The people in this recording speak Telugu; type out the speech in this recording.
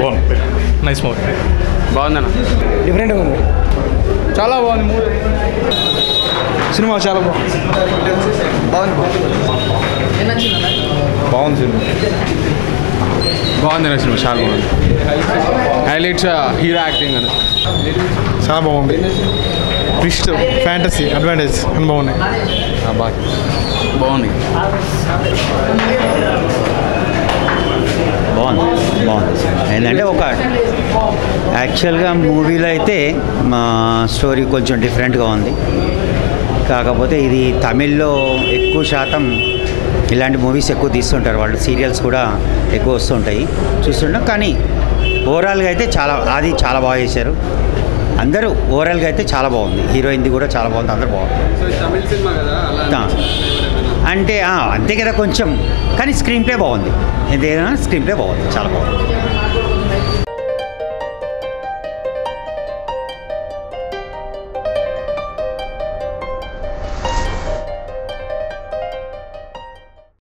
బాగుంది, నైస్ మూవీ. బాగుందన్న, డిఫరెంట్గా ఉంది, చాలా బాగుంది మూవీ. సినిమా చాలా బాగుంది. బాగుంది సినిమా. బాగుంది సినిమా, చాలా బాగుంది. హైలైట్స్ హీరో యాక్టింగ్ అన్న చాలా బాగుంది. ట్విస్ట్, ఫ్యాంటసీ, అడ్వాంటేజ్ అని బాగున్నాయి. బాగుంది. బాగుంది ఏంటంటే ఒక యాక్చువల్గా మూవీలో అయితే మా స్టోరీ కొంచెం డిఫరెంట్గా ఉంది. కాకపోతే ఇది తమిళ్లో ఎక్కువ శాతం ఇలాంటి మూవీస్ ఎక్కువ తీస్తుంటారు వాళ్ళు, సీరియల్స్ కూడా ఎక్కువ వస్తుంటాయి చూస్తుంటాం. కానీ ఓవరాల్గా అయితే చాలా బాగా చేశారు అందరూ. ఓవరాల్గా అయితే చాలా బాగుంది, హీరోయిన్ది కూడా చాలా బాగుంది, అందరూ బాగుంది. అంటే అంతే కదా కొంచెం, కానీ స్క్రీన్ ప్లే బాగుంది. ఏదైనా స్క్రీన్ ప్లే బాగుంది, చాలా బాగుంది.